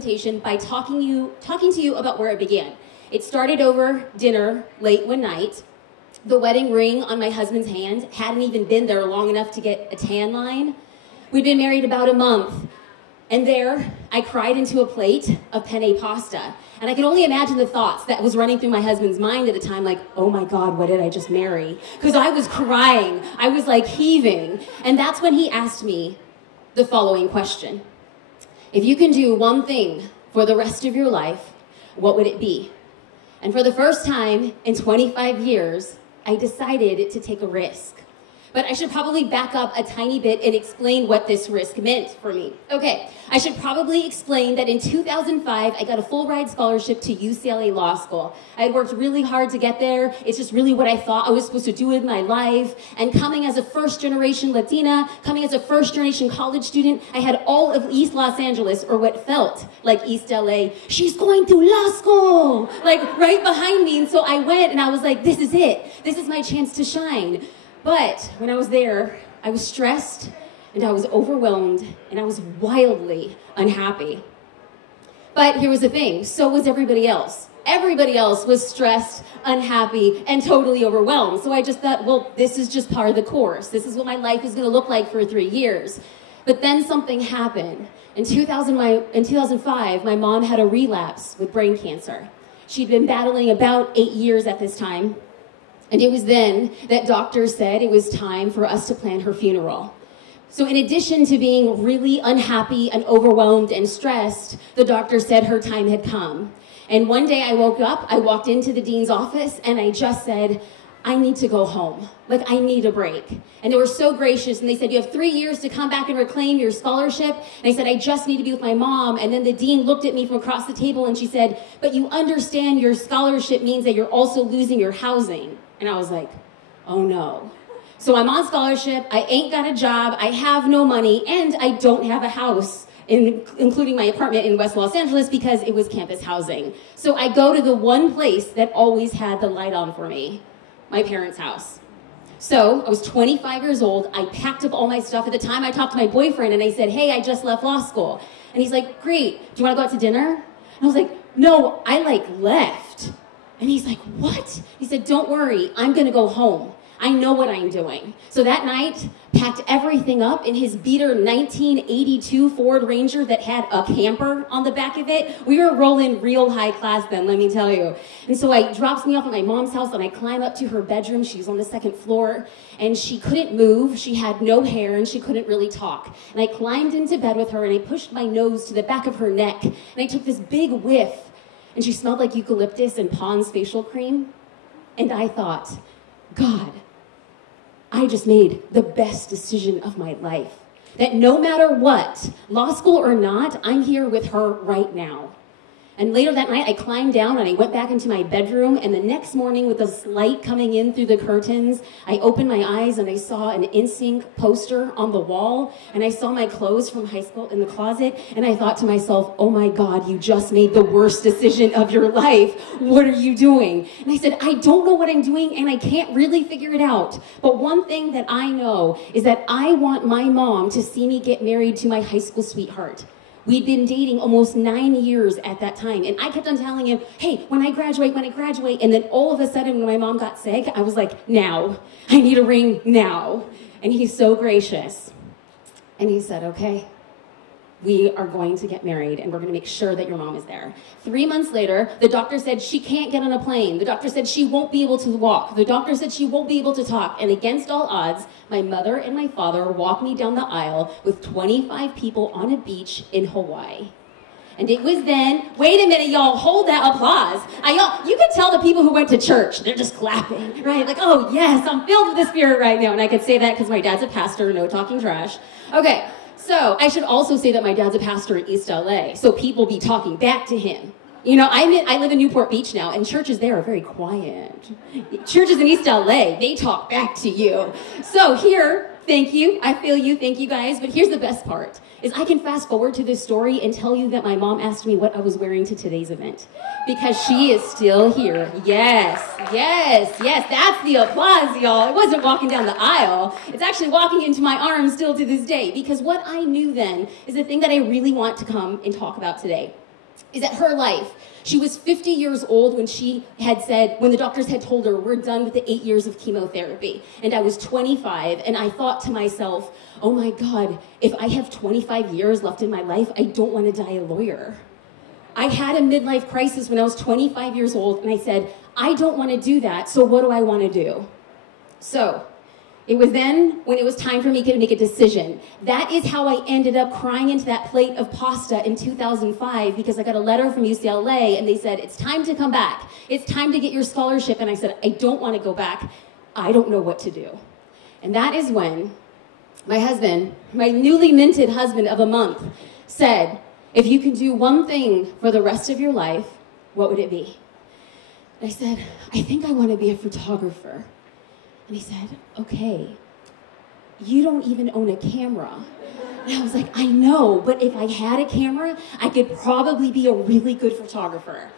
presentation by talking to you about where it began. It started over dinner late one night. The wedding ring on my husband's hand hadn't even been there long enough to get a tan line. We'd been married about a month. And there, I cried into a plate of penne pasta. And I can only imagine the thoughts that was running through my husband's mind at the time, like, oh my God, what did I just marry? Because I was crying. I was like heaving. And that's when he asked me the following question. If you can do one thing for the rest of your life, what would it be? And for the first time in 25 years, I decided to take a risk. But I should probably back up a tiny bit and explain what this risk meant for me. Okay, I should probably explain that in 2005, I got a full ride scholarship to UCLA Law School. I had worked really hard to get there. It's just really what I thought I was supposed to do with my life. And coming as a first-generation Latina, coming as a first-generation college student, I had all of East Los Angeles, or what felt like East LA. She's going to law school, like right behind me. And so I went and I was like, this is it. This is my chance to shine. But when I was there, I was stressed and I was overwhelmed and I was wildly unhappy. But here was the thing, so was everybody else. Everybody else was stressed, unhappy, and totally overwhelmed. So I just thought, well, this is just part of the course. This is what my life is going to look like for 3 years. But then something happened. In 2005, my mom had a relapse with brain cancer. She'd been battling about 8 years at this time. And it was then that doctors said it was time for us to plan her funeral. So in addition to being really unhappy and overwhelmed and stressed, the doctor said her time had come. And one day I woke up, I walked into the dean's office, and I just said, I need to go home. Like, I need a break. And they were so gracious, and they said, you have 3 years to come back and reclaim your scholarship. And I said, I just need to be with my mom. And then the dean looked at me from across the table, and she said, but you understand your scholarship means that you're also losing your housing. And I was like, oh no. So I'm on scholarship, I ain't got a job, I have no money, and I don't have a house, including my apartment in West Los Angeles because it was campus housing. So I go to the one place that always had the light on for me, my parents' house. So I was 25 years old, I packed up all my stuff. At the time I talked to my boyfriend and I said, hey, I just left law school. And he's like, great, do you wanna go out to dinner? And I was like, no, I left. And he's like, what? He said, don't worry, I'm gonna go home. I know what I'm doing. So that night, packed everything up in his beater 1982 Ford Ranger that had a camper on the back of it. We were rolling real high class then, let me tell you. And so he drops me off at my mom's house and I climb up to her bedroom. She's on the second floor and she couldn't move. She had no hair and she couldn't really talk. And I climbed into bed with her and I pushed my nose to the back of her neck and I took this big whiff. And she smelled like eucalyptus and Pond's facial cream. And I thought, God, I just made the best decision of my life. That no matter what, law school or not, I'm here with her right now. And later that night, I climbed down and I went back into my bedroom. And the next morning, with this light coming in through the curtains, I opened my eyes and I saw an NSYNC poster on the wall. And I saw my clothes from high school in the closet. And I thought to myself, oh my God, you just made the worst decision of your life. What are you doing? And I said, I don't know what I'm doing and I can't really figure it out. But one thing that I know is that I want my mom to see me get married to my high school sweetheart. We'd been dating almost 9 years at that time. And I kept on telling him, hey, when I graduate. And then all of a sudden, when my mom got sick, I was like, now. I need a ring now. And he's so gracious. And he said, okay, we are going to get married and we're going to make sure that your mom is there. 3 months later, the doctor said she can't get on a plane. The doctor said she won't be able to walk. The doctor said she won't be able to talk. And against all odds, my mother and my father walked me down the aisle with 25 people on a beach in Hawaii. And it was then, wait a minute, y'all, hold that applause. You could tell the people who went to church, they're just clapping, right? Like, oh yes, I'm filled with the Spirit right now. And I could say that because my dad's a pastor, no talking trash. Okay. So I should also say that my dad's a pastor in East LA, so people be talking back to him. You know, I live in Newport Beach now, and churches there are very quiet. Churches in East LA, they talk back to you. So here, thank you, I feel you, thank you guys, but here's the best part, is I can fast forward to this story and tell you that my mom asked me what I was wearing to today's event. Because she is still here. Yes, yes, yes, that's the applause, y'all. It wasn't walking down the aisle. It's actually walking into my arms still to this day. Because what I knew then is the thing that I really want to come and talk about today. is that her life, she was 50 years old when when the doctors had told her, we're done with the 8 years of chemotherapy. And I was 25, and I thought to myself, oh my God, if I have 25 years left in my life, I don't want to die a lawyer. I had a midlife crisis when I was 25 years old, and I said, I don't want to do that, so what do I want to do? So, it was then when it was time for me to make a decision. That is how I ended up crying into that plate of pasta in 2005 because I got a letter from UCLA and they said, it's time to come back. It's time to get your scholarship. And I said, I don't want to go back. I don't know what to do. And that is when my husband, my newly minted husband of a month, said, if you can do one thing for the rest of your life, what would it be? And I said, I think I want to be a photographer. And he said, okay, you don't even own a camera. And I was like, I know, but if I had a camera, I could probably be a really good photographer.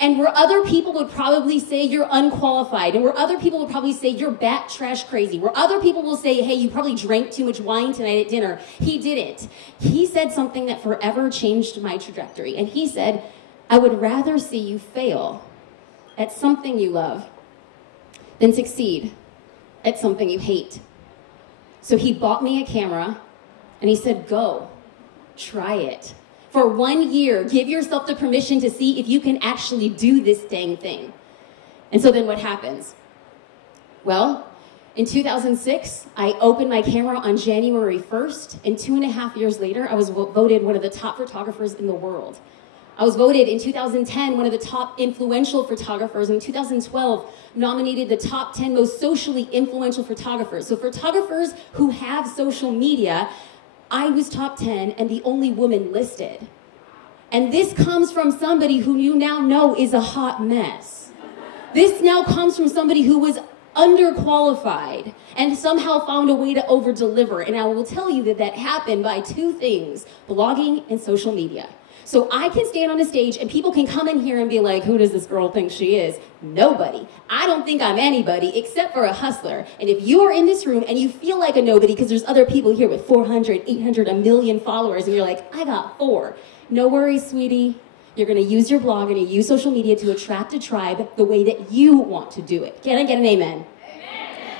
And where other people would probably say you're unqualified, and where other people would probably say you're bat trash crazy, where other people will say, hey, you probably drank too much wine tonight at dinner, he didn't. He said something that forever changed my trajectory. And he said, I would rather see you fail at something you love than succeed at something you hate. So he bought me a camera and he said, go, try it. For 1 year, give yourself the permission to see if you can actually do this dang thing. And so then what happens? Well, in 2006, I opened my camera on January 1st, and 2.5 years later, I was voted one of the top photographers in the world. I was voted in 2010 one of the top influential photographers. In 2012, nominated the top 10 most socially influential photographers. So photographers who have social media, I was top 10 and the only woman listed. And this comes from somebody who you now know is a hot mess. This now comes from somebody who was underqualified and somehow found a way to over-deliver. And I will tell you that that happened by two things, blogging and social media. So I can stand on a stage and people can come in here and be like, who does this girl think she is? Nobody. I don't think I'm anybody except for a hustler. And if you are in this room and you feel like a nobody because there's other people here with 400, 800, a million followers and you're like, I got 4. No worries, sweetie. You're going to use your blog and you use social media to attract a tribe the way that you want to do it. Can I get an amen?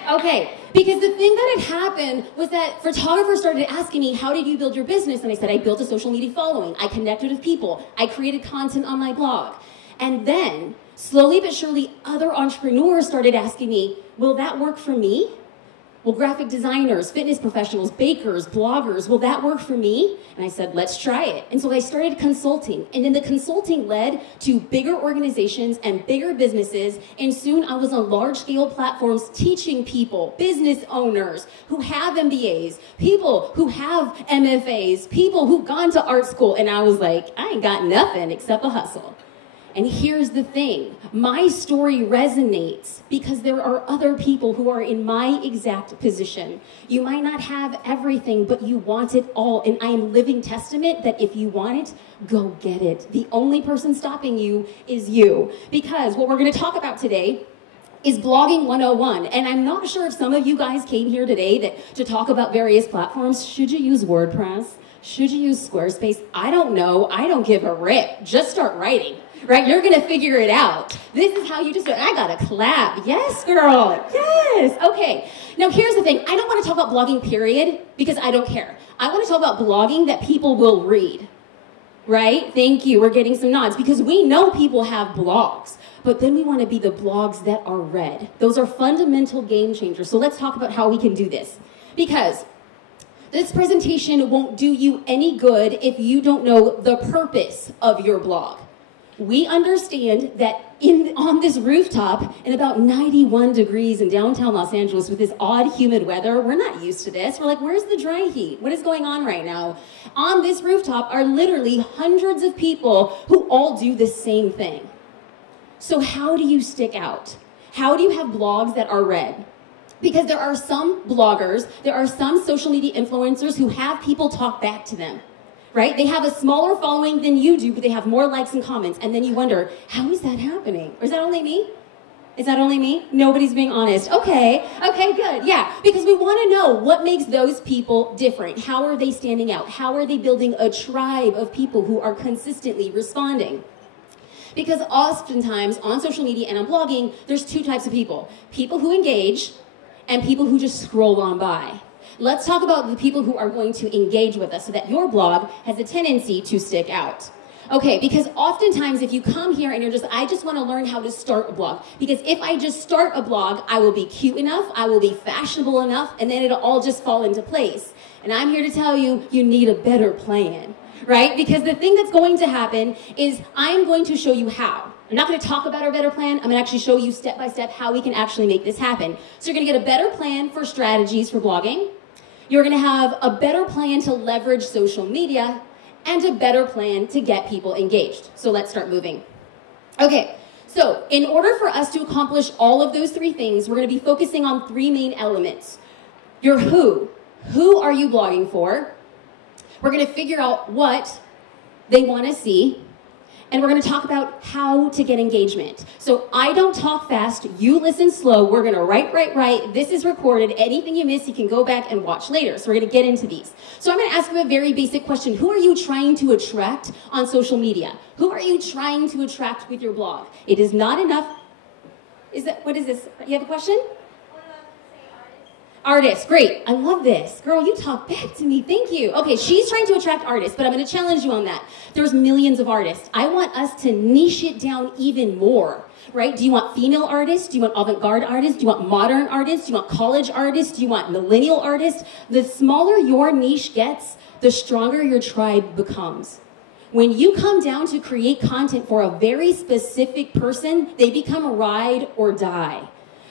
Okay, because the thing that had happened was that photographers started asking me, how did you build your business? And I said, I built a social media following. I connected with people. I created content on my blog. And then, slowly but surely, other entrepreneurs started asking me, will that work for me? Will graphic designers, fitness professionals, bakers, bloggers, will that work for me? And I said, let's try it. And so I started consulting. And then the consulting led to bigger organizations and bigger businesses. And soon I was on large-scale platforms teaching people, business owners who have MBAs, people who have MFAs, people who've gone to art school. And I was like, I ain't got nothing except a hustle. And here's the thing, my story resonates because there are other people who are in my exact position. You might not have everything, but you want it all. And I am living testament that if you want it, go get it. The only person stopping you is you. Because what we're gonna talk about today is blogging 101. And I'm not sure if some of you guys came here today to talk about various platforms. Should you use WordPress? Should you use Squarespace? I don't know. I don't give a rip. Just start writing. Right? You're going to figure it out. This is how you just, I got to clap. Yes, girl. Yes. Okay. Now, here's the thing. I don't want to talk about blogging, period, because I don't care. I want to talk about blogging that people will read. Right? Thank you. We're getting some nods because we know people have blogs, but then we want to be the blogs that are read. Those are fundamental game changers. So let's talk about how we can do this. Because this presentation won't do you any good if you don't know the purpose of your blog. We understand that on this rooftop in about 91 degrees in downtown Los Angeles with this odd humid weather, we're not used to this. We're like, where's the dry heat? What is going on right now? On this rooftop are literally hundreds of people who all do the same thing. So how do you stick out? How do you have blogs that are read? Because there are some bloggers, there are some social media influencers who have people talk back to them. Right? They have a smaller following than you do, but they have more likes and comments. And then you wonder, how is that happening? Or is that only me? Is that only me? Nobody's being honest. Okay, good. Yeah, because we want to know what makes those people different. How are they standing out? How are they building a tribe of people who are consistently responding? Because oftentimes on social media and on blogging, there's two types of people. People who engage and people who just scroll on by. Let's talk about the people who are going to engage with us so that your blog has a tendency to stick out. Okay, because oftentimes if you come here and I just want to learn how to start a blog. Because if I just start a blog, I will be cute enough, I will be fashionable enough, and then it'll all just fall into place. And I'm here to tell you, you need a better plan, right? Because the thing that's going to happen is I'm going to show you how. I'm not going to talk about our better plan. I'm going to actually show you step by step how we can actually make this happen. So you're going to get a better plan for strategies for blogging. You're going to have a better plan to leverage social media, and a better plan to get people engaged. So let's start moving. Okay, so in order for us to accomplish all of those three things, we're going to be focusing on three main elements. Your who. Who are you blogging for? We're going to figure out what they want to see. And we're going to talk about how to get engagement. So I don't talk fast, you listen slow, we're going to write. This is recorded. Anything you miss, you can go back and watch later. So we're going to get into these. So I'm going to ask you a very basic question. Who are you trying to attract on social media? Who are you trying to attract with your blog? It is not enough. What is this? You have a question? Artists, great. I love this. Girl, you talk back to me. Thank you. Okay, she's trying to attract artists, but I'm going to challenge you on that. There's millions of artists. I want us to niche it down even more, right? Do you want female artists? Do you want avant-garde artists? Do you want modern artists? Do you want college artists? Do you want millennial artists? The smaller your niche gets, the stronger your tribe becomes. When you come down to create content for a very specific person, they become a ride or die.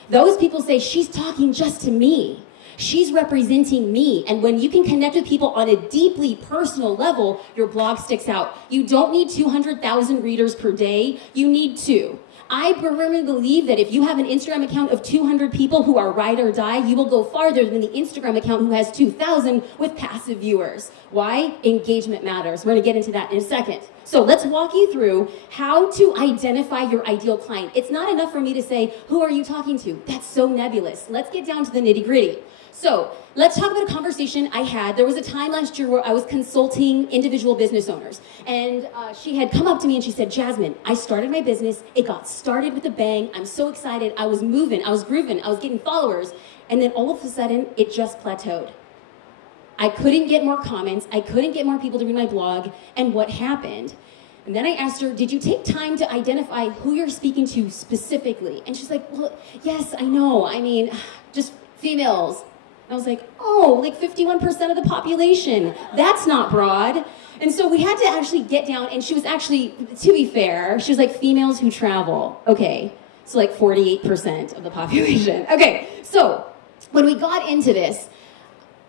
Those people say, she's talking just to me. She's representing me. And when you can connect with people on a deeply personal level, your blog sticks out. You don't need 200,000 readers per day. You need 2. I firmly believe that if you have an Instagram account of 200 people who are ride or die, you will go farther than the Instagram account who has 2,000 with passive viewers. Why? Engagement matters. We're going to get into that in a second. So let's walk you through how to identify your ideal client. It's not enough for me to say, who are you talking to? That's so nebulous. Let's get down to the nitty-gritty. So let's talk about a conversation I had. There was a time last year where I was consulting individual business owners. And she had come up to me and she said, Jasmine, I started my business. It got started with a bang. I'm so excited. I was moving. I was grooving. I was getting followers. And then all of a sudden, it just plateaued. I couldn't get more comments. I couldn't get more people to read my blog. And what happened? And then I asked her, did you take time to identify who you're speaking to specifically? And she's like, well, yes, I know. I mean, just females. I was like, oh, like 51% of the population. That's not broad. And so we had to actually get down, and she was actually, to be fair, she was like, females who travel. Okay, so like 48% of the population. Okay, so when we got into this,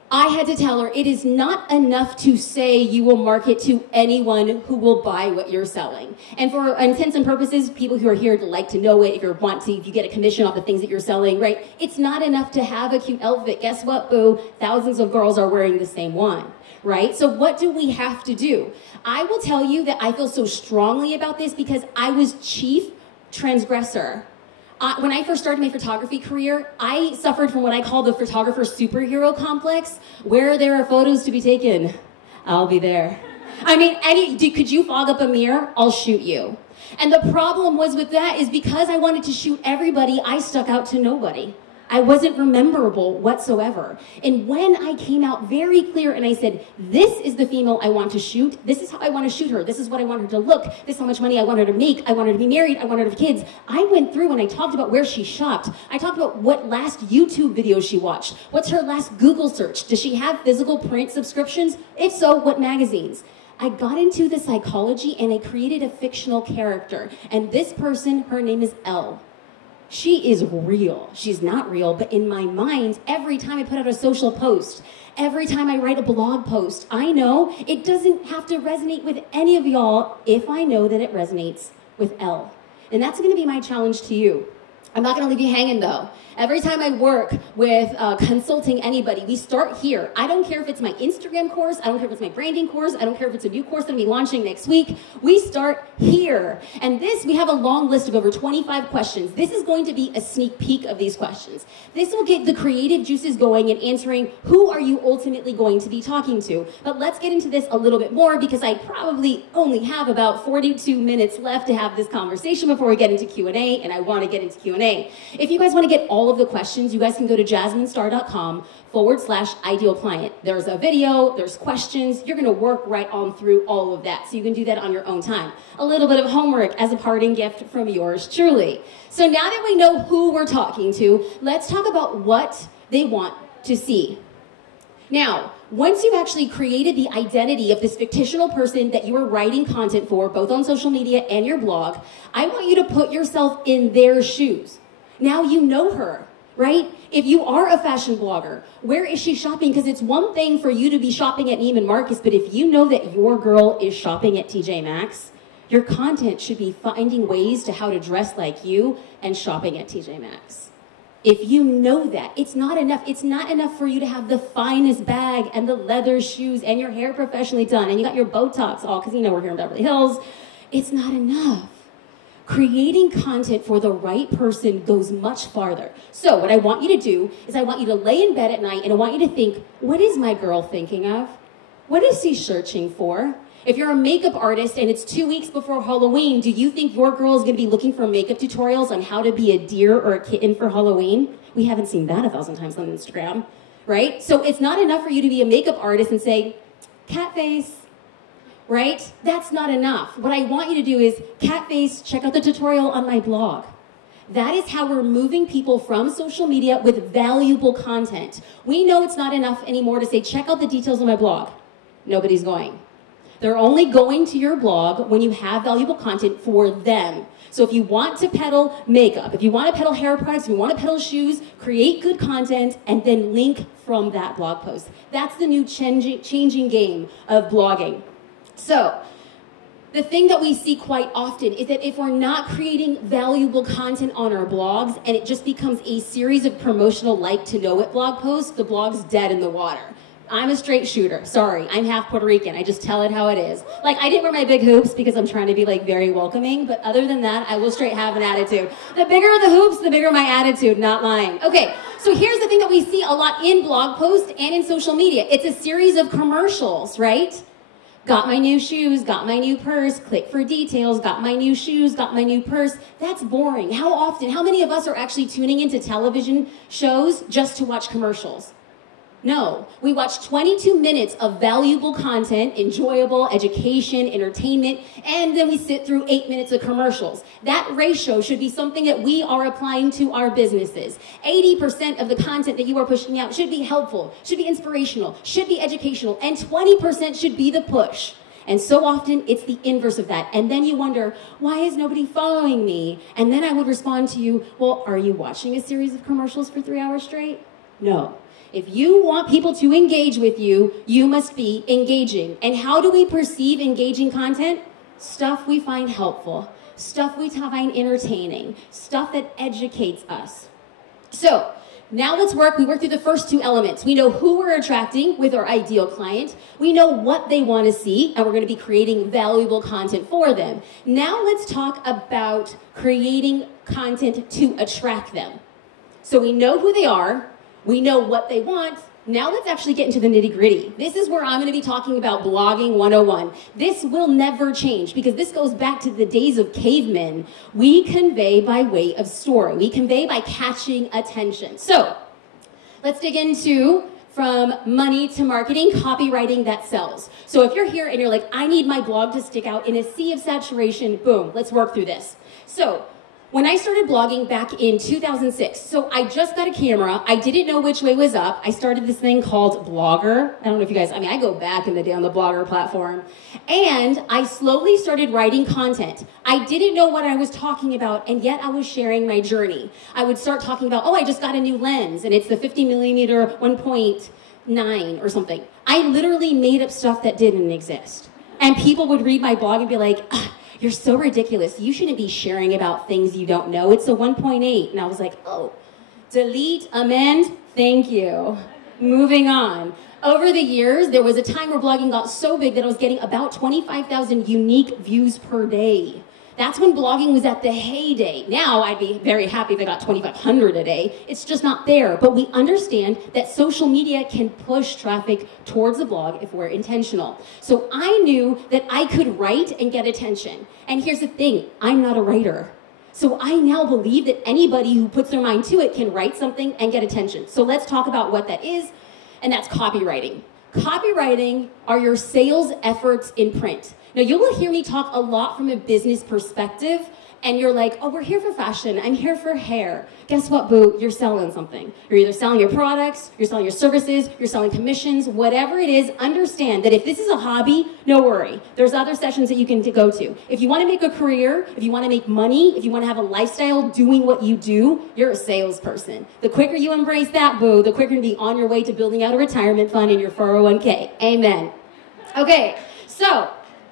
I had to tell her, it is not enough to say you will market to anyone who will buy what you're selling. And for intents and purposes, people who are here to like to know it, if you get a commission off the things that you're selling, right? It's not enough to have a cute outfit. Guess what, boo? Thousands of girls are wearing the same one, right? So what do we have to do? I will tell you that I feel so strongly about this because I was chief transgressor. When I first started my photography career, I suffered from what I call the photographer superhero complex. Where there are photos to be taken, I'll be there. I mean, could you fog up a mirror? I'll shoot you. And the problem was with that is because I wanted to shoot everybody, I stuck out to nobody. I wasn't rememberable whatsoever. And when I came out very clear and I said, this is the female I want to shoot, this is how I want to shoot her, this is what I want her to look, this is how much money I want her to make, I want her to be married, I want her to have kids. I went through and I talked about where she shopped. I talked about what last YouTube video she watched. What's her last Google search? Does she have physical print subscriptions? If so, what magazines? I got into the psychology and I created a fictional character. And this person, her name is Elle. She is real. She's not real, but in my mind, every time I put out a social post, every time I write a blog post, I know it doesn't have to resonate with any of y'all if I know that it resonates with Elle. And that's going to be my challenge to you. I'm not gonna leave you hanging though. Every time I work with consulting anybody, we start here. I don't care if it's my Instagram course, I don't care if it's my branding course, I don't care if it's a new course that I'll be launching next week. We start here. And this, we have a long list of over 25 questions. This is going to be a sneak peek of these questions. This will get the creative juices going and answering who are you ultimately going to be talking to. But let's get into this a little bit more because I probably only have about 42 minutes left to have this conversation before we get into Q&A, and I want to get into Q&A. If you guys want to get all of the questions, you guys can go to jasminestar.com/ideal client. There's a video, there's questions. You're going to work right on through all of that. So you can do that on your own time. A little bit of homework as a parting gift from yours truly. So now that we know who we're talking to, let's talk about what they want to see. Now, once you've actually created the identity of this fictional person that you are writing content for, both on social media and your blog, I want you to put yourself in their shoes. Now you know her, right? If you are a fashion blogger, where is she shopping? Because it's one thing for you to be shopping at Neiman Marcus, but if you know that your girl is shopping at TJ Maxx, your content should be finding ways to how to dress like you and shopping at TJ Maxx. If you know that, it's not enough. It's not enough for you to have the finest bag and the leather shoes and your hair professionally done and you got your Botox all, because you know we're here in Beverly Hills. It's not enough. Creating content for the right person goes much farther. So what I want you to do is I want you to lay in bed at night and I want you to think, what is my girl thinking of? What is she searching for? If you're a makeup artist and it's 2 weeks before Halloween, do you think your girl is going to be looking for makeup tutorials on how to be a deer or a kitten for Halloween? We haven't seen that 1,000 times on Instagram, right? So it's not enough for you to be a makeup artist and say, cat face, right? That's not enough. What I want you to do is, cat face, check out the tutorial on my blog. That is how we're moving people from social media with valuable content. We know it's not enough anymore to say, check out the details on my blog. Nobody's going. They're only going to your blog when you have valuable content for them. So if you want to peddle makeup, if you want to peddle hair products, if you want to peddle shoes, create good content and then link from that blog post. That's the new changing game of blogging. So the thing that we see quite often is that if we're not creating valuable content on our blogs and it just becomes a series of promotional like-to-know-it blog posts, the blog's dead in the water. I'm a straight shooter. Sorry, I'm half Puerto Rican. I just tell it how it is. Like, I didn't wear my big hoops because I'm trying to be, like, very welcoming, but other than that, I will straight have an attitude. The bigger the hoops, the bigger my attitude, not lying. Okay, so here's the thing that we see a lot in blog posts and in social media. It's a series of commercials, right? Got my new shoes, got my new purse, click for details, got my new shoes, got my new purse. That's boring. How often, how many of us are actually tuning into television shows just to watch commercials? No, we watch 22 minutes of valuable content, enjoyable, education, entertainment, and then we sit through 8 minutes of commercials. That ratio should be something that we are applying to our businesses. 80% of the content that you are pushing out should be helpful, should be inspirational, should be educational, and 20% should be the push. And so often it's the inverse of that. And then you wonder, why is nobody following me? And then I would respond to you, well, are you watching a series of commercials for 3 hours straight? No. If you want people to engage with you, you must be engaging. And how do we perceive engaging content? Stuff we find helpful, stuff we find entertaining, stuff that educates us. So now let's work. We work through the first two elements. We know who we're attracting with our ideal client. We know what they want to see, and we're going to be creating valuable content for them. Now let's talk about creating content to attract them. So we know who they are. We know what they want. Now let's actually get into the nitty-gritty. This is where I'm going to be talking about blogging 101. This will never change because this goes back to the days of cavemen. We convey by way of story. We convey by catching attention. So let's dig into from money to marketing, copywriting that sells. So if you're here and you're like, I need my blog to stick out in a sea of saturation, boom, let's work through this. So when I started blogging back in 2006, so I just got a camera. I didn't know which way was up. I started this thing called Blogger. I don't know if you guys, I go back in the day on the Blogger platform. And I slowly started writing content. I didn't know what I was talking about, and yet I was sharing my journey. I would start talking about, oh, I just got a new lens, and it's the 50mm 1.9 or something. I literally made up stuff that didn't exist. And people would read my blog and be like, you're so ridiculous. You shouldn't be sharing about things you don't know. It's a 1.8. And I was like, oh, delete, amend, thank you. Moving on. Over the years, there was a time where blogging got so big that I was getting about 25,000 unique views per day. That's when blogging was at the heyday. Now, I'd be very happy if I got 2,500 a day. It's just not there. But we understand that social media can push traffic towards the blog if we're intentional. So I knew that I could write and get attention. And here's the thing, I'm not a writer. So I now believe that anybody who puts their mind to it can write something and get attention. So let's talk about what that is, and that's copywriting. Copywriting are your sales efforts in print. Now, you will hear me talk a lot from a business perspective, and you're like, oh, we're here for fashion, I'm here for hair. Guess what, boo? You're selling something. You're either selling your products, you're selling your services, you're selling commissions, whatever it is, understand that if this is a hobby, no worry. There's other sessions that you can go to. If you want to make a career, if you want to make money, if you want to have a lifestyle doing what you do, you're a salesperson. The quicker you embrace that, boo, the quicker you'll be on your way to building out a retirement fund in your 401k. Amen. Okay, so,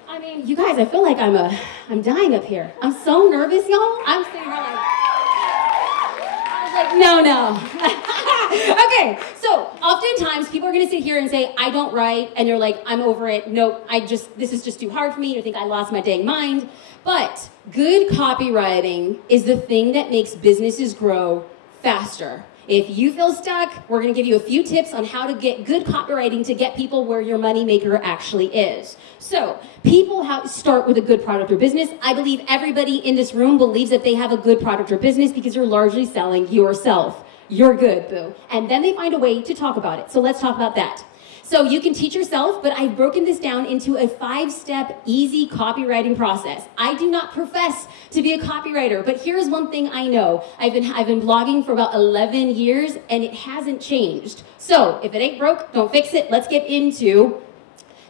I mean, you guys, I feel like I'm dying up here. I'm so nervous, y'all. I'm sitting here like, no. Okay, so oftentimes people are gonna sit here and say, I don't write, and you're like, I'm over it. Nope, this is just too hard for me. You think I lost my dang mind. But good copywriting is the thing that makes businesses grow faster. If you feel stuck, we're going to give you a few tips on how to get good copywriting to get people where your moneymaker actually is. So, people start with a good product or business. I believe everybody in this room believes that they have a good product or business because you're largely selling yourself. You're good, boo. And then they find a way to talk about it. So let's talk about that. So you can teach yourself, but I've broken this down into a 5-step easy copywriting process. I do not profess to be a copywriter, but here's one thing I know. I've been blogging for about 11 years and it hasn't changed. So if it ain't broke, don't fix it. Let's get into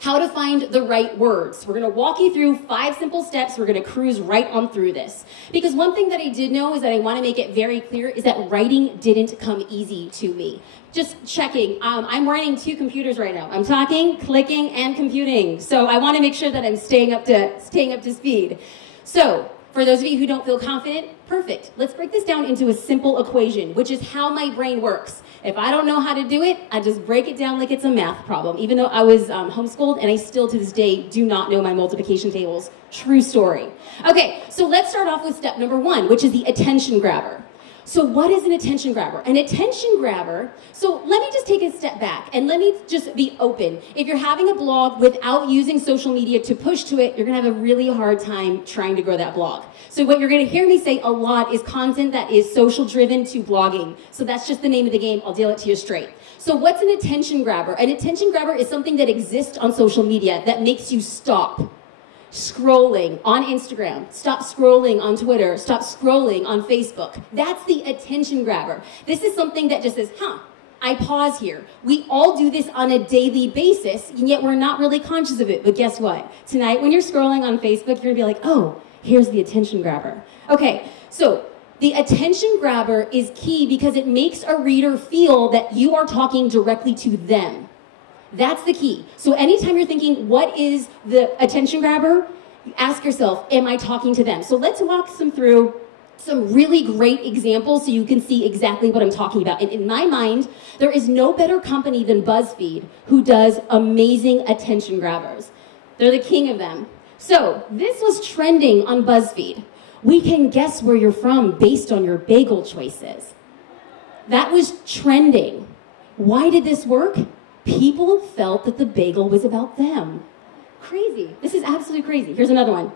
how to find the right words. We're going to walk you through 5 simple steps. We're going to cruise right on through this. Because one thing that I did know is that I want to make it very clear is that writing didn't come easy to me. Just checking. I'm running 2 computers right now. I'm talking, clicking, and computing. So I want to make sure that I'm staying up to speed. So for those of you who don't feel confident, perfect. Let's break this down into a simple equation, which is how my brain works. If I don't know how to do it, I just break it down like it's a math problem, even though I was homeschooled and I still to this day do not know my multiplication tables. True story. Okay, so let's start off with step number 1, which is the attention grabber. So what is an attention grabber? An attention grabber, so let me just take a step back and let me just be open. If you're having a blog without using social media to push to it, you're gonna have a really hard time trying to grow that blog. So what you're gonna hear me say a lot is content that is social driven to blogging. So that's just the name of the game. I'll deal it to you straight. So what's an attention grabber? An attention grabber is something that exists on social media that makes you stop scrolling on Instagram, stop scrolling on Twitter, stop scrolling on Facebook. That's the attention grabber. This is something that just says, I pause here. We all do this on a daily basis, and yet we're not really conscious of it. But guess what? Tonight, when you're scrolling on Facebook, you're gonna be like, oh, here's the attention grabber. Okay, so the attention grabber is key because it makes a reader feel that you are talking directly to them. That's the key. So anytime you're thinking, what is the attention grabber? You ask yourself, am I talking to them? So let's walk through some really great examples so you can see exactly what I'm talking about. And in my mind, there is no better company than BuzzFeed who does amazing attention grabbers. They're the king of them. So this was trending on BuzzFeed. We can guess where you're from based on your bagel choices. That was trending. Why did this work? People felt that the bagel was about them. Crazy. This is absolutely crazy. Here's another one.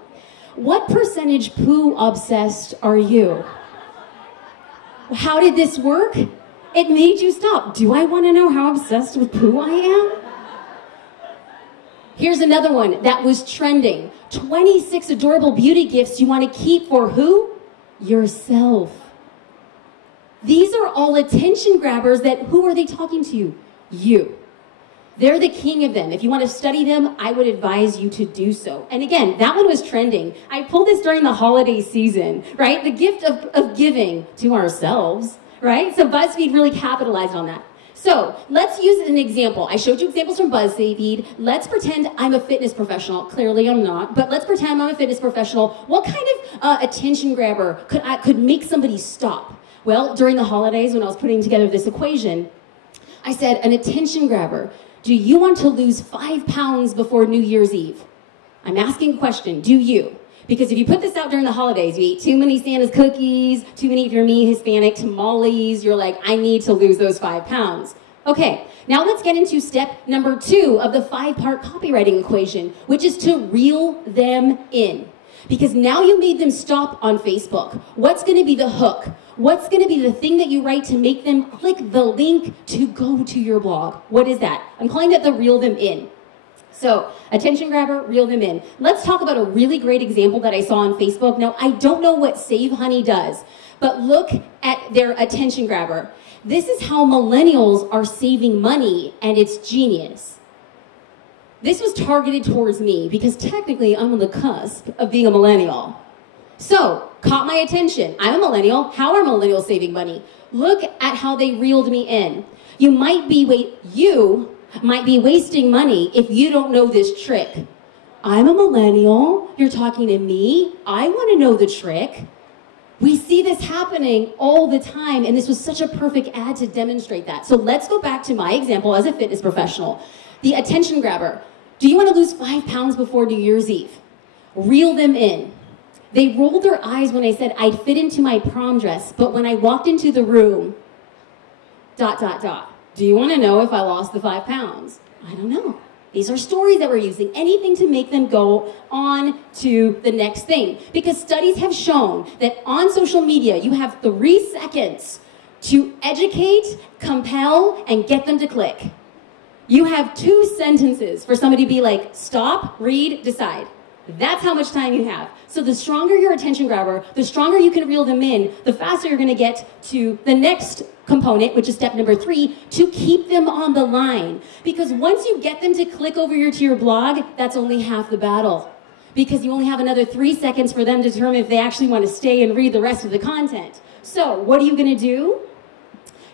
What percentage poo obsessed are you? How did this work? It made you stop. Do I want to know how obsessed with poo I am? Here's another one that was trending. 26 adorable beauty gifts you want to keep for who? Yourself. These are all attention grabbers that, who are they talking to? You. They're the king of them. If you want to study them, I would advise you to do so. And again, that one was trending. I pulled this during the holiday season, right? The gift of giving to ourselves, right? So BuzzFeed really capitalized on that. So let's use an example. I showed you examples from BuzzFeed. Let's pretend I'm a fitness professional. Clearly I'm not, but let's pretend I'm a fitness professional. What kind of attention grabber could make somebody stop? Well, during the holidays when I was putting together this equation, I said an attention grabber. Do you want to lose 5 pounds before New Year's Eve? I'm asking a question, do you? Because if you put this out during the holidays, you eat too many Santa's cookies, too many, if you're me, Hispanic, tamales, you're like, I need to lose those 5 pounds. Okay, now let's get into step number 2 of the 5-part copywriting equation, which is to reel them in. Because now you made them stop on Facebook. What's gonna be the hook? What's gonna be the thing that you write to make them click the link to go to your blog? What is that? I'm calling that the reel them in. So, attention grabber, reel them in. Let's talk about a really great example that I saw on Facebook. Now, I don't know what Save Honey does, but look at their attention grabber. This is how millennials are saving money, and it's genius. This was targeted towards me because technically I'm on the cusp of being a millennial. So, caught my attention. I'm a millennial. How are millennials saving money? Look at how they reeled me in. You might be wasting money if you don't know this trick. I'm a millennial. You're talking to me. I want to know the trick. We see this happening all the time, and this was such a perfect ad to demonstrate that. So let's go back to my example as a fitness professional. The attention grabber. Do you want to lose 5 pounds before New Year's Eve? Reel them in. They rolled their eyes when I said I'd fit into my prom dress, but when I walked into the room, ... Do you want to know if I lost the 5 pounds? I don't know. These are stories that we're using. Anything to make them go on to the next thing. Because studies have shown that on social media, you have 3 seconds to educate, compel, and get them to click. You have 2 sentences for somebody to be like, stop, read, decide. That's how much time you have. So the stronger your attention grabber, the stronger you can reel them in, the faster you're going to get to the next component, which is step number 3, to keep them on the line. Because once you get them to click over to your blog, that's only half the battle. Because you only have another 3 seconds for them to determine if they actually want to stay and read the rest of the content. So what are you going to do?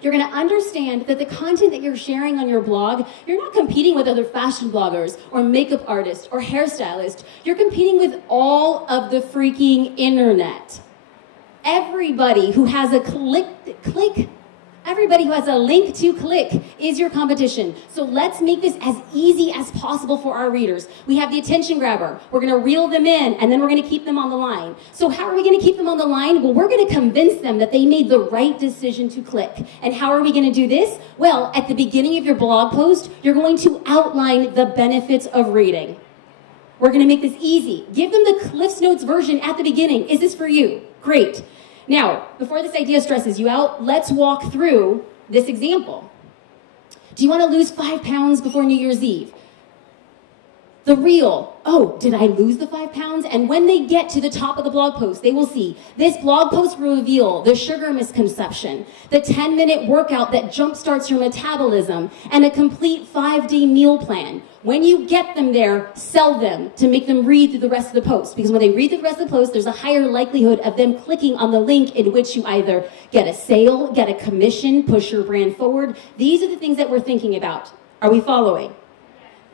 You're going to understand that the content that you're sharing on your blog, you're not competing with other fashion bloggers or makeup artists or hairstylists. You're competing with all of the freaking internet. Everybody who has a everybody who has a link to click is your competition. So let's make this as easy as possible for our readers. We have the attention grabber. We're going to reel them in, and then we're going to keep them on the line. So how are we going to keep them on the line? Well, we're going to convince them that they made the right decision to click. And how are we going to do this? Well, at the beginning of your blog post, you're going to outline the benefits of reading. We're going to make this easy. Give them the Cliff's Notes version at the beginning. Is this for you? Great. Now, before this idea stresses you out, let's walk through this example. Do you want to lose 5 pounds before New Year's Eve? The reel. Oh, did I lose the 5 pounds? And when they get to the top of the blog post, they will see this blog post will reveal the sugar misconception, the 10-minute workout that jumpstarts your metabolism, and a complete 5-day meal plan. When you get them there, sell them to make them read through the rest of the post. Because when they read through the rest of the post, there's a higher likelihood of them clicking on the link in which you either get a sale, get a commission, push your brand forward. These are the things that we're thinking about. Are we following?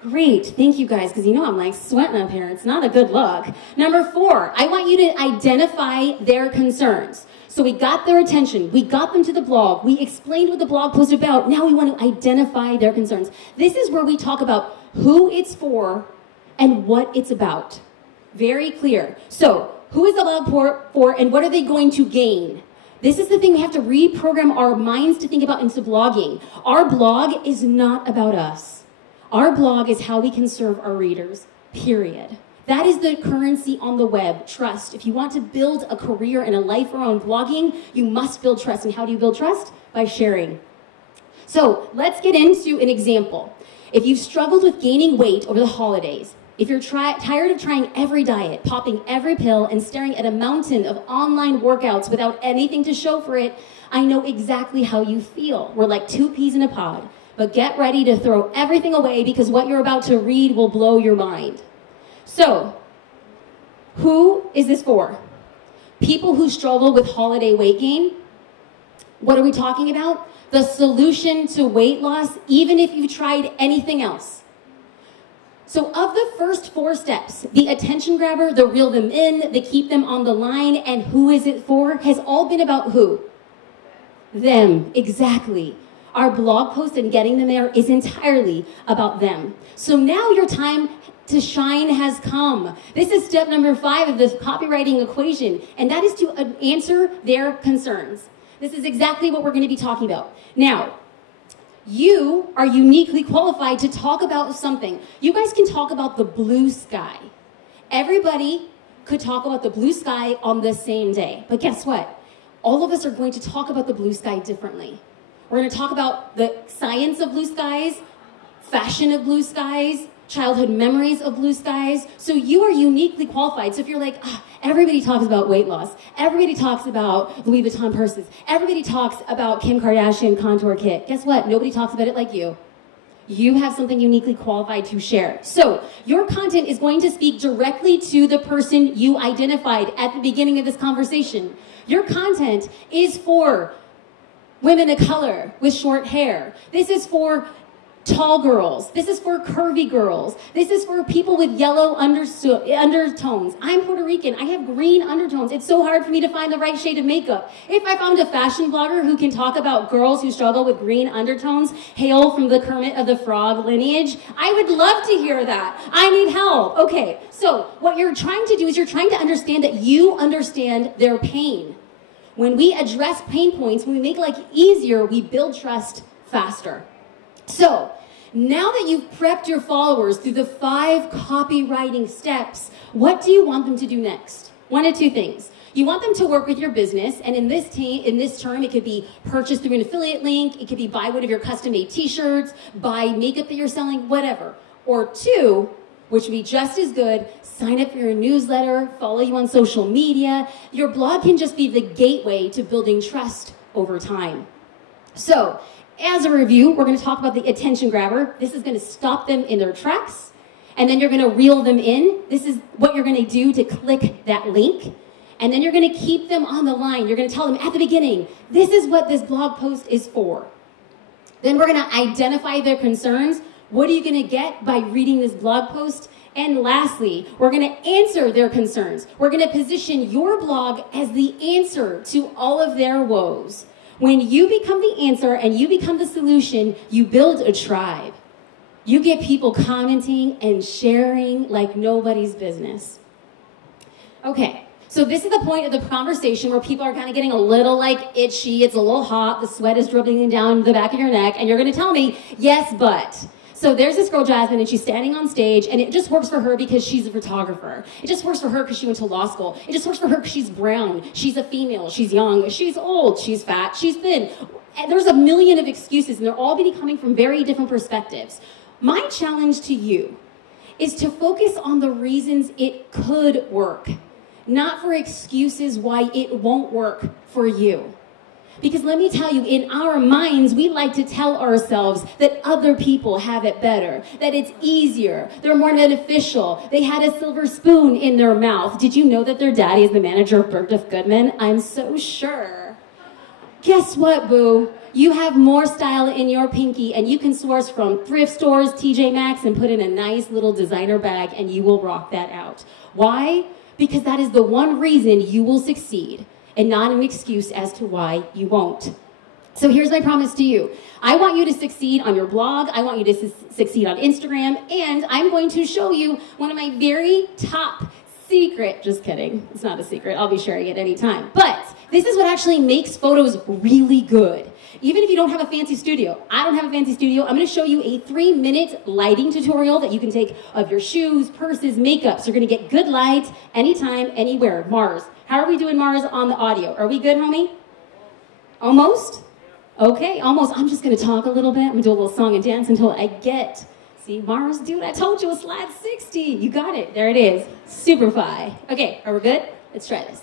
Great, thank you guys, because you know I'm like sweating up here. It's not a good look. Number 4, I want you to identify their concerns. So we got their attention, we got them to the blog, we explained what the blog post is about, now we want to identify their concerns. This is where we talk about who it's for and what it's about. Very clear. So, who is the blog for and what are they going to gain? This is the thing we have to reprogram our minds to think about into blogging. Our blog is not about us. Our blog is how we can serve our readers, period. That is the currency on the web, trust. If you want to build a career and a life around blogging, you must build trust. And how do you build trust? By sharing. So let's get into an example. If you've struggled with gaining weight over the holidays, if you're tired of trying every diet, popping every pill, and staring at a mountain of online workouts without anything to show for it, I know exactly how you feel. We're like 2 peas in a pod. But get ready to throw everything away because what you're about to read will blow your mind. So, who is this for? People who struggle with holiday weight gain. What are we talking about? the solution to weight loss, even if you've tried anything else. So of the first 4 steps, the attention grabber, the reel them in, the keep them on the line, and who is it for, has all been about who? Them, exactly. Our blog post and getting them there is entirely about them. So now your time to shine has come. This is step number 5 of this copywriting equation, and that is to answer their concerns. This is exactly what we're going to be talking about. Now, you are uniquely qualified to talk about something. You guys can talk about the blue sky. Everybody could talk about the blue sky on the same day. But guess what? All of us are going to talk about the blue sky differently. We're going to talk about the science of blue skies, fashion of blue skies, childhood memories of blue skies. So you are uniquely qualified. So if you're like, everybody talks about weight loss, everybody talks about Louis Vuitton purses, everybody talks about Kim Kardashian contour kit, guess what? Nobody talks about it like you. You have something uniquely qualified to share. So your content is going to speak directly to the person you identified at the beginning of this conversation. Your content is for women of color with short hair. This is for tall girls. This is for curvy girls. This is for people with yellow undertones. I'm Puerto Rican. I have green undertones. It's so hard for me to find the right shade of makeup. If I found a fashion blogger who can talk about girls who struggle with green undertones, hail from the Kermit of the Frog lineage, I would love to hear that. I need help. Okay, so what you're trying to do is you're trying to understand that you understand their pain. When we address pain points, when we make life easier, we build trust faster. So, now that you've prepped your followers through the 5 copywriting steps, what do you want them to do next? 1 of 2 things. You want them to work with your business, and in this term, it could be purchase through an affiliate link, it could be buy one of your custom-made t-shirts, buy makeup that you're selling, whatever. Or 2, which would be just as good, sign up for your newsletter, follow you on social media. Your blog can just be the gateway to building trust over time. So, as a review, we're going to talk about the attention grabber. This is going to stop them in their tracks, and then you're going to reel them in. This is what you're going to do to click that link, and then you're going to keep them on the line. You're going to tell them at the beginning, this is what this blog post is for. Then we're going to identify their concerns. What are you going to get by reading this blog post? And lastly, we're going to answer their concerns. We're going to position your blog as the answer to all of their woes. When you become the answer and you become the solution, you build a tribe. You get people commenting and sharing like nobody's business. Okay, so this is the point of the conversation where people are kind of getting a little like itchy, it's a little hot, the sweat is dripping down the back of your neck, and you're going to tell me, yes, but. So there's this girl, Jasmine, and she's standing on stage, and it just works for her because she's a photographer. It just works for her because she went to law school. It just works for her because she's brown, she's a female, she's young, she's old, she's fat, she's thin. And there's a million of excuses, and they're all going to be coming from very different perspectives. My challenge to you is to focus on the reasons it could work, not for excuses why it won't work for you. Because let me tell you, in our minds, we like to tell ourselves that other people have it better, that it's easier, they're more beneficial, they had a silver spoon in their mouth. Did you know that their daddy is the manager of Bergdorf Goodman? I'm so sure. Guess what, boo? You have more style in your pinky, and you can source from thrift stores, TJ Maxx, and put in a nice little designer bag, and you will rock that out. Why? Because that is the one reason you will succeed, and not an excuse as to why you won't. So here's my promise to you. I want you to succeed on your blog. I want you to succeed on Instagram. And I'm going to show you one of my very top secret, just kidding, it's not a secret, I'll be sharing it anytime. But this is what actually makes photos really good. Even if you don't have a fancy studio. I don't have a fancy studio. I'm going to show you a 3-minute lighting tutorial that you can take of your shoes, purses, makeup. So you're going to get good light anytime, anywhere. Mars. How are we doing, Mars, on the audio? Are we good, homie? Almost? Okay, almost. I'm just going to talk a little bit. I'm going to do a little song and dance until I get... See, Mars, dude, I told you a slide 60. You got it. There it is. Superfly. Okay, are we good? Let's try this.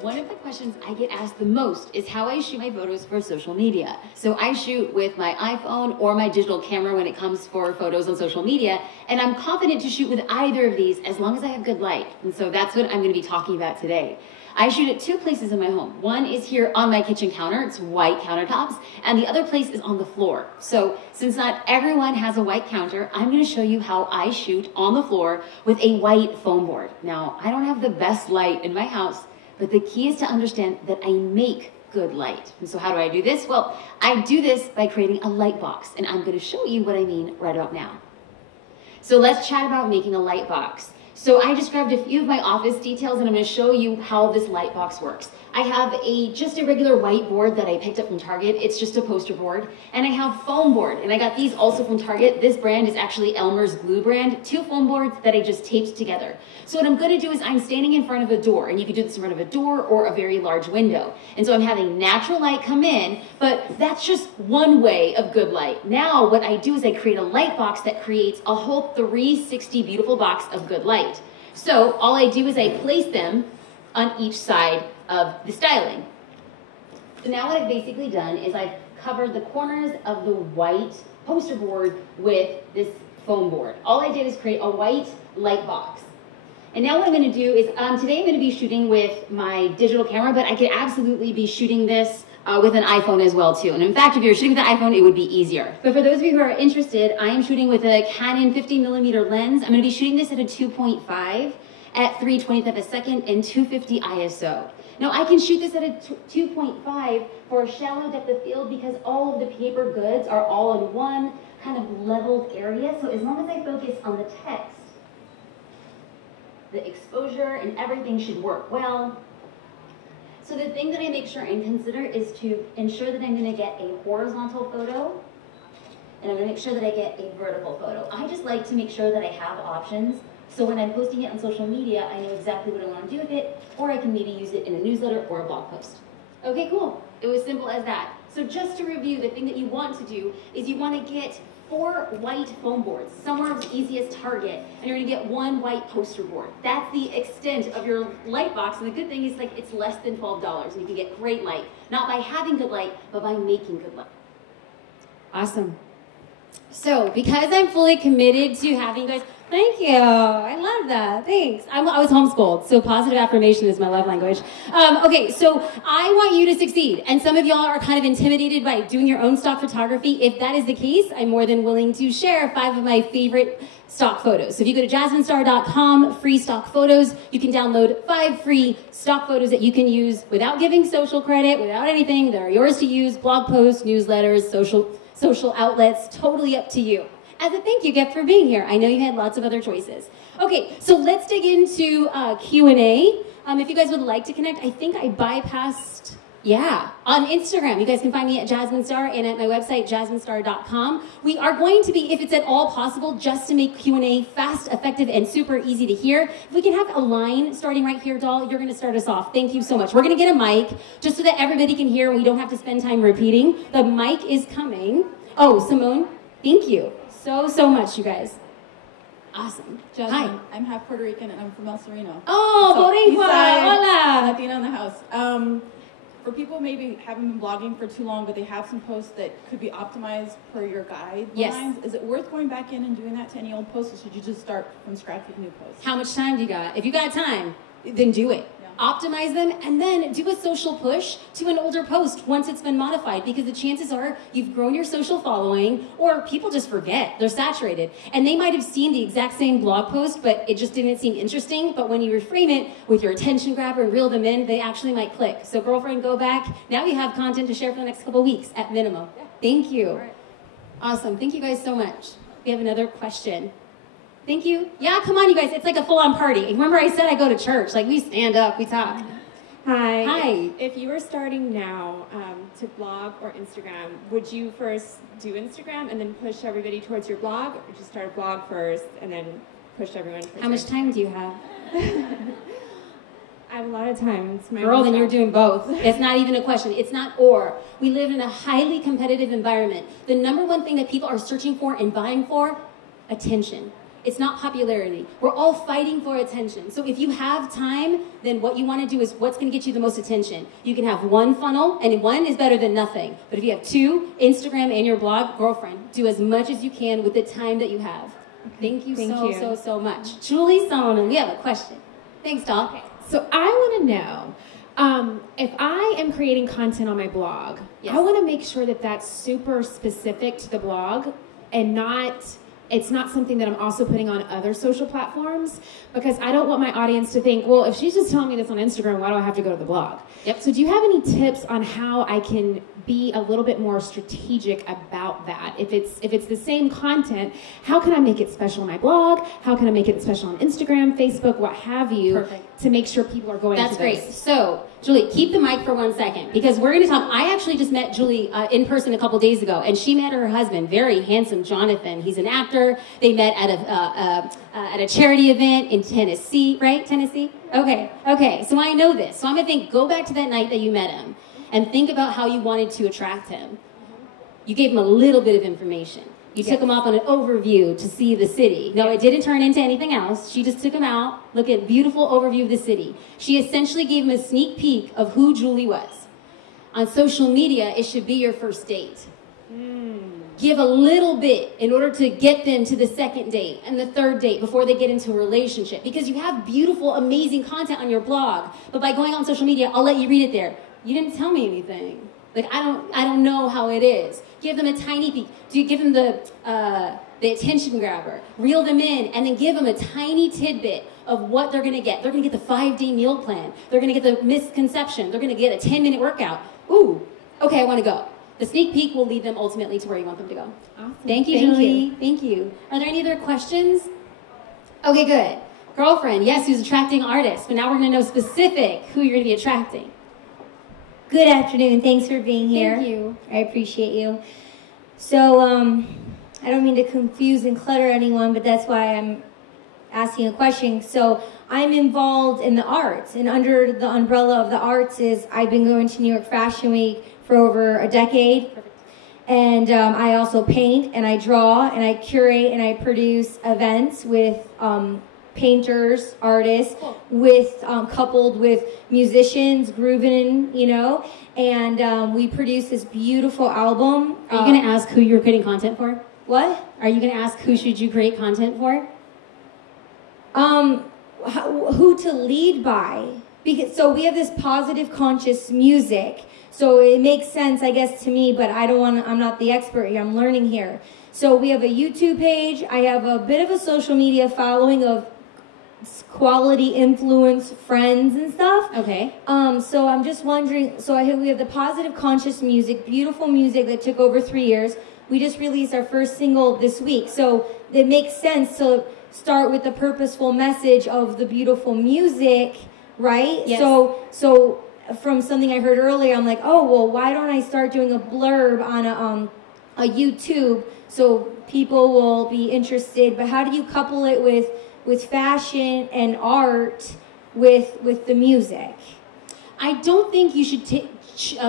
One of the questions I get asked the most is how I shoot my photos for social media. So I shoot with my iPhone or my digital camera when it comes for photos on social media, and I'm confident to shoot with either of these as long as I have good light. And so that's what I'm going to be talking about today. I shoot at 2 places in my home. One is here on my kitchen counter, it's white countertops, and the other place is on the floor. So since not everyone has a white counter, I'm going to show you how I shoot on the floor with a white foam board. Now, I don't have the best light in my house, but the key is to understand that I make good light. And so how do I do this? Well, I do this by creating a light box, and I'm going to show you what I mean right about now. So let's chat about making a light box. So I just grabbed a few of my office details, and I'm going to show you how this light box works. I have just a regular white board that I picked up from Target. It's just a poster board. And I have foam board, and I got these also from Target. This brand is actually Elmer's glue brand. 2 foam boards that I just taped together. So what I'm going to do is I'm standing in front of a door, and you can do this in front of a door or a very large window. And so I'm having natural light come in, but that's just one way of good light. Now what I do is I create a light box that creates a whole 360 beautiful box of good light. So all I do is I place them on each side of the styling. So now what I've basically done is I've covered the corners of the white poster board with this foam board. All I did is create a white light box. And now what I'm going to do is, today I'm going to be shooting with my digital camera, but I could absolutely be shooting this with an iPhone as well too. And in fact, if you're shooting with an iPhone, it would be easier. But for those of you who are interested, I am shooting with a Canon 50mm lens. I'm going to be shooting this at a 2.5 at 3/20th of a second and 250 ISO. Now I can shoot this at a 2.5 for a shallow depth of field because all of the paper goods are all in one kind of leveled area. So as long as I focus on the text, the exposure and everything should work well. So the thing that I make sure and consider is to ensure that I'm going to get a horizontal photo, and I'm going to make sure that I get a vertical photo. I just like to make sure that I have options, so when I'm posting it on social media, I know exactly what I want to do with it, or I can maybe use it in a newsletter or a blog post. Okay, cool. It was simple as that. So just to review, the thing that you want to do is you want to get 4 white foam boards, somewhere as easy as Target, and you're going to get 1 white poster board. That's the extent of your light box, and the good thing is like it's less than $12, and you can get great light, not by having good light, but by making good light. Awesome. So because I'm fully committed to having you guys, thank you. I love that. Thanks. I was homeschooled, so positive affirmation is my love language. Okay, so I want you to succeed. And some of y'all are kind of intimidated by doing your own stock photography. If that is the case, I'm more than willing to share 5 of my favorite stock photos. So if you go to jasminestar.com, free stock photos, you can download 5 free stock photos that you can use without giving social credit, without anything. They're yours to use, blog posts, newsletters, social outlets, totally up to you. As a thank you gift for being here. I know you had lots of other choices. Okay, so let's dig into Q&A. If you guys would like to connect, I think I bypassed, on Instagram. You guys can find me at Jasmine Star and at my website, jasminestar.com. We are going to be, if it's at all possible, just to make Q&A fast, effective, and super easy to hear. If we can have a line starting right here, Doll, you're going to start us off. Thank you so much. We're going to get a mic just so that everybody can hear and we don't have to spend time repeating. The mic is coming. Oh, Simone, thank you so much, you guys. Awesome. Jasmine, Hi. I'm half Puerto Rican and I'm from El Sereno. Oh, Boricua. Hola. Latina in the house. For people maybe haven't been blogging for too long, but they have some posts that could be optimized per your guidelines. Yes. Is it worth going back in and doing that to any old posts, or should you just start from scratch with new posts? How much time do you got? If you got time, then do it. Optimize them, and then do a social push to an older post once it's been modified, because the chances are you've grown your social following, or people just forget. They're saturated. And they might have seen the exact same blog post, but it just didn't seem interesting. But when you reframe it with your attention grabber and reel them in, they actually might click. So girlfriend, go back. Now you have content to share for the next couple weeks at minimum. Yeah. Thank you. Right. Awesome. Thank you guys so much. We have another question. Thank you. Yeah, come on, you guys. It's like a full-on party. Remember I said I go to church. Like, we stand up, we talk. Hi. Hi. If you were starting now to blog or Instagram, would you first do Instagram and then push everybody towards your blog, or just start a blog first and then push everyone towards How much time do you have? I have a lot of time. It's my Girl, then you're doing both. It's not even a question. It's not or. We live in a highly competitive environment. The number one thing that people are searching for and vying for, attention. It's not popularity. We're all fighting for attention. So if you have time, then what you want to do is what's going to get you the most attention. You can have one funnel, and one is better than nothing. But if you have two, Instagram and your blog, girlfriend, do as much as you can with the time that you have. Thank you so much. Julie Solomon, we have a question. Thanks, Doc. Okay. So I want to know, if I am creating content on my blog, yes. I want to make sure that that's super specific to the blog and it's not something that I'm also putting on other social platforms, because I don't want my audience to think, well, if she's just telling me this on Instagram, why do I have to go to the blog? Yep. So do you have any tips on how I can be a little bit more strategic about that? If it's the same content, how can I make it special on my blog? How can I make it special on Instagram, Facebook, what have you? Perfect. To make sure people are going That's to great. this? So, Julie, keep the mic for 1 second, because we're going to talk. I actually just met Julie in person a couple days ago, and she met her husband, very handsome Jonathan. He's an actor. They met at a charity event in Tennessee, right? Tennessee? Okay. So I know this. So I'm going to think, go back to that night that you met him and think about how you wanted to attract him. You gave him a little bit of information. You took him off on an overview to see the city. No, it didn't turn into anything else. She just took him out, look at beautiful overview of the city. She essentially gave him a sneak peek of who Julie was. On social media, it should be your first date. Give a little bit in order to get them to the second date and the third date before they get into a relationship. Because you have beautiful, amazing content on your blog, but by going on social media, I'll let you read it there. You didn't tell me anything. Like, I don't know how it is. Give them a tiny peek. Do you give them the attention grabber? Reel them in, and then give them a tiny tidbit of what they're going to get. They're going to get the 5-day meal plan. They're going to get the misconception. They're going to get a 10-minute workout. Ooh, okay, I want to go. The sneak peek will lead them ultimately to where you want them to go. Awesome. Thank you, Julie. Thank you. Are there any other questions? Okay, good. Girlfriend, yes, who's attracting artists, but now we're going to know specific who you're going to be attracting. Good afternoon. Thanks for being here. Thank you. I appreciate you. So, I don't mean to confuse and clutter anyone, but that's why I'm asking a question. So, I'm involved in the arts, and under the umbrella of the arts is I've been going to New York Fashion Week for over a decade. Perfect. And I also paint, and I draw, and I curate, and I produce events with painters, artists, with coupled with musicians, grooving, and we produce this beautiful album. Are you going to ask who you're creating content for? What? Are you going to ask who should you create content for? Who to lead by? So we have this positive conscious music. So it makes sense, I guess, to me, but I'm not the expert here. I'm learning here. So we have a YouTube page. I have a bit of a social media following of quality influence friends and stuff. Okay. So I'm just wondering, we have the positive conscious music, beautiful music that took over 3 years. We just released our first single this week. So it makes sense to start with the purposeful message of the beautiful music, right? Yes. So from something I heard earlier, I'm like, oh, well, why don't I start doing a blurb on a YouTube so people will be interested? But how do you couple it with fashion and art with the music? I don't think you should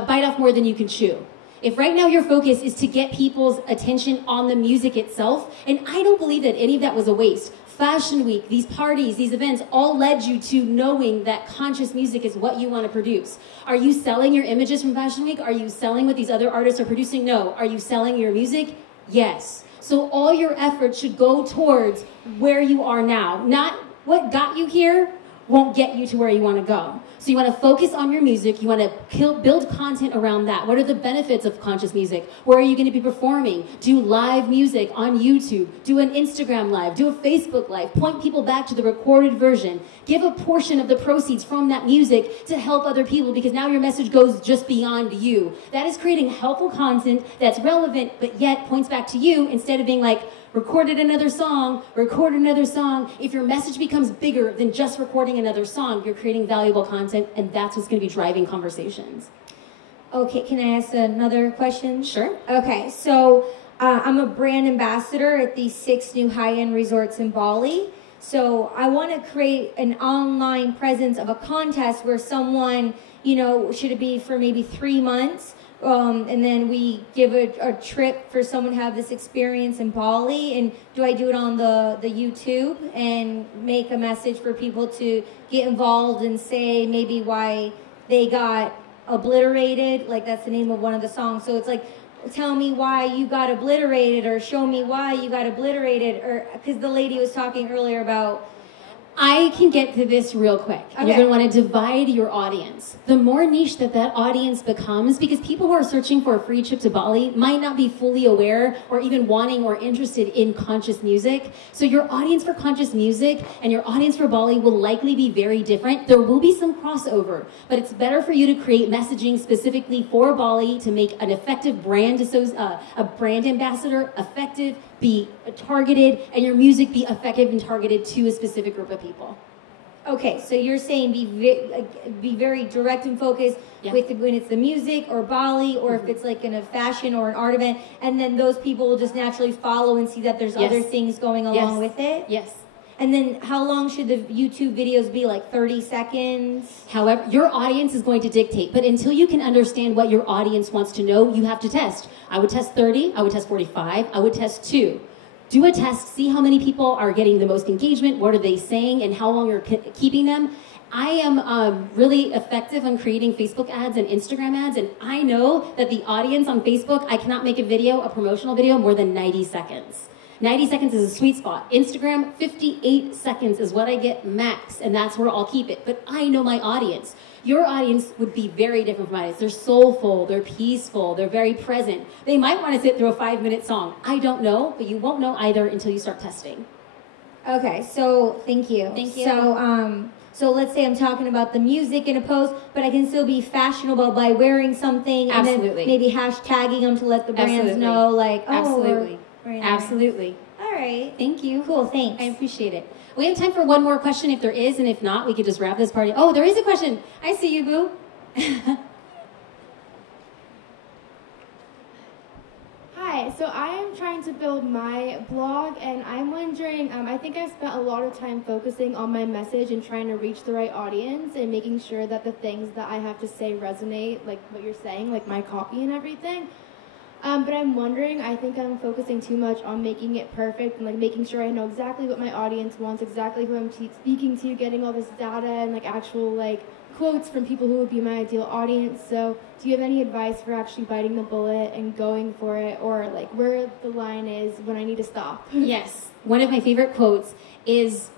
bite off more than you can chew. If right now your focus is to get people's attention on the music itself, and I don't believe that any of that was a waste. Fashion Week, these parties, these events all led you to knowing that conscious music is what you want to produce. Are you selling your images from Fashion Week? Are you selling what these other artists are producing? No. Are you selling your music? Yes. So all your efforts should go towards where you are now. Not what got you here won't get you to where you want to go. So you want to focus on your music. You want to build content around that. What are the benefits of conscious music? Where are you going to be performing? Do live music on YouTube. Do an Instagram live. Do a Facebook live. Point people back to the recorded version. Give a portion of the proceeds from that music to help other people, because now your message goes just beyond you. That is creating helpful content that's relevant but yet points back to you, instead of being like, record another song. If your message becomes bigger than just recording another song, you're creating valuable content, and that's what's going to be driving conversations. Okay, can I ask another question? Sure. Okay, so I'm a brand ambassador at these 6 new high-end resorts in Bali. So I want to create an online presence of a contest where someone, should it be for maybe 3 months, and then we give a trip for someone to have this experience in Bali. And do I do it on the YouTube and make a message for people to get involved and say maybe why they got obliterated? Like, that's the name of one of the songs. So it's like, tell me why you got obliterated, or show me why you got obliterated, or because the lady was talking earlier about. I can get to this real quick. Okay. You're going to want to divide your audience. The more niche that audience becomes, because people who are searching for a free trip to Bali might not be fully aware or even wanting or interested in conscious music. So your audience for conscious music and your audience for Bali will likely be very different. There will be some crossover, but it's better for you to create messaging specifically for Bali to make an effective brand, a brand ambassador effective, be targeted, and your music be effective and targeted to a specific group of people. Okay, so you're saying be very direct and focused with when it's the music or Bali, or if it's like in a fashion or an art event, and then those people will just naturally follow and see that there's other things going along with it? Yes. And then how long should the YouTube videos be? Like 30 seconds? However, your audience is going to dictate, but until you can understand what your audience wants to know, you have to test. I would test 30, I would test 45, I would test 2. Do a test, see how many people are getting the most engagement, what are they saying, and how long you're keeping them. I am really effective on creating Facebook ads and Instagram ads, and I know that the audience on Facebook, I cannot make a promotional video, more than 90 seconds. 90 seconds is a sweet spot. Instagram, 58 seconds is what I get max, and that's where I'll keep it. But I know my audience. Your audience would be very different from my audience. They're soulful, they're peaceful, they're very present. They might want to sit through a 5-minute song. I don't know, but you won't know either until you start testing. Okay, so thank you. Thank you. So let's say I'm talking about the music in a post, but I can still be fashionable by wearing something, and then maybe hashtagging them to let the brands know, like, oh, absolutely. Nice. Absolutely. All right. Thank you. Cool, thanks. I appreciate it. We have time for one more question if there is, and if not, we could just wrap this party. Oh, there is a question. I see you, boo. Hi, so I am trying to build my blog, and I'm wondering, I think I've spent a lot of time focusing on my message and trying to reach the right audience and making sure that the things that I have to say resonate, like what you're saying, like my copy and everything. But I'm wondering, I think I'm focusing too much on making it perfect and like making sure I know exactly what my audience wants, exactly who I'm speaking to, getting all this data and like actual like quotes from people who would be my ideal audience. So do you have any advice for actually biting the bullet and going for it, or like where the line is when I need to stop? Yes. One of my favorite quotes is,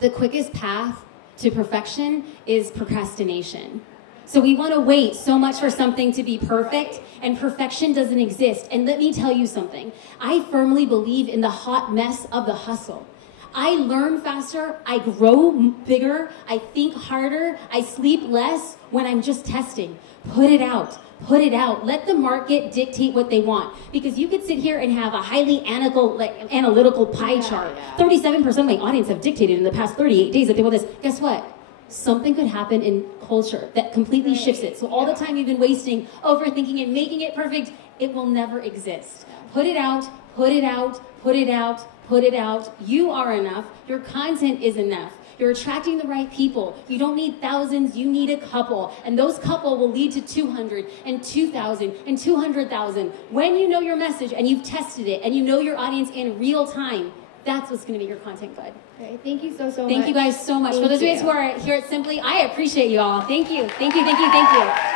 the quickest path to perfection is procrastination. So we want to wait so much for something to be perfect, and perfection doesn't exist. And let me tell you something. I firmly believe in the hot mess of the hustle. I learn faster, I grow bigger, I think harder, I sleep less when I'm just testing. Put it out. Put it out. Let the market dictate what they want. Because you could sit here and have a highly analytical pie chart. 37% of my audience have dictated in the past 38 days that they want this. Guess what? Something could happen in culture that completely shifts it. So all the time you've been wasting overthinking and making it perfect, it will never exist. Put it out, put it out, put it out, put it out. You are enough. Your content is enough. You're attracting the right people. You don't need thousands, you need a couple. And those couple will lead to 200 and 2,000 and 200,000. When you know your message and you've tested it and you know your audience in real time, that's what's going to be your content good. Okay, thank you so much. Thank you guys so much. For those of you who are here at Simply, I appreciate you all. Thank you. Thank you, thank you, thank you.